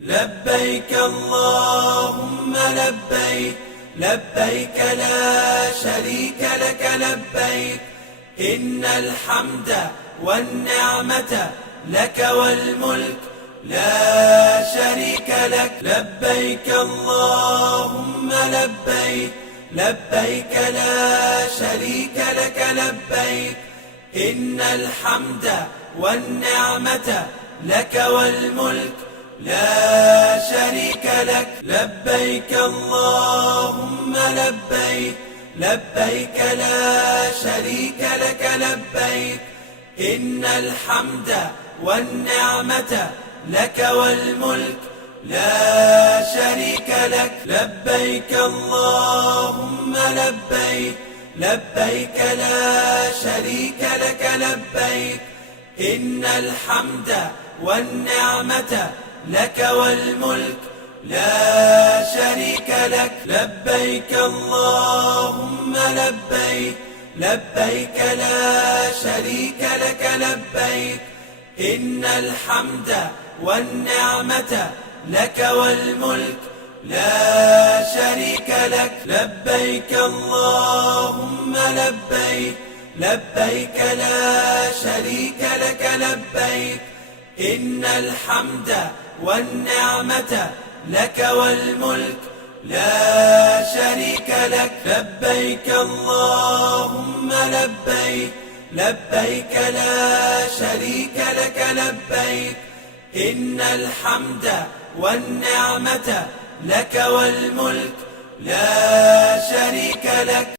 لبيك اللهم لبيك، لبيك لا شريك لك لبيك، إن الحمد والنعمة لك والملك لا شريك لك. لبيك اللهم لبيك، لبيك لا شريك لك لبيك، إن الحمد والنعمة لك والملك لا شريك لك. لبيك اللهم لبيك، لبيك لا شريك لك لبيك، إن الحمد والنعمة لك والملك لا شريك لك. لبيك اللهم لبيك، لبيك لا شريك لك لبيك، إن الحمد والنعمة لك والملك لا شريك لك. لبيك اللهم لبيك، لبيك لا شريك لك لبيك، إن الحمد والنعمة لك والملك لا شريك لك. لبيك اللهم لبيك، لبيك لا شريك لك لبيك، إن الحمد والنعمة لك والملك لا شريك لك. لبيك اللهم لبيك، لبيك لا شريك لك لبيك، إن الحمد والنعمة لك والملك لا شريك لك.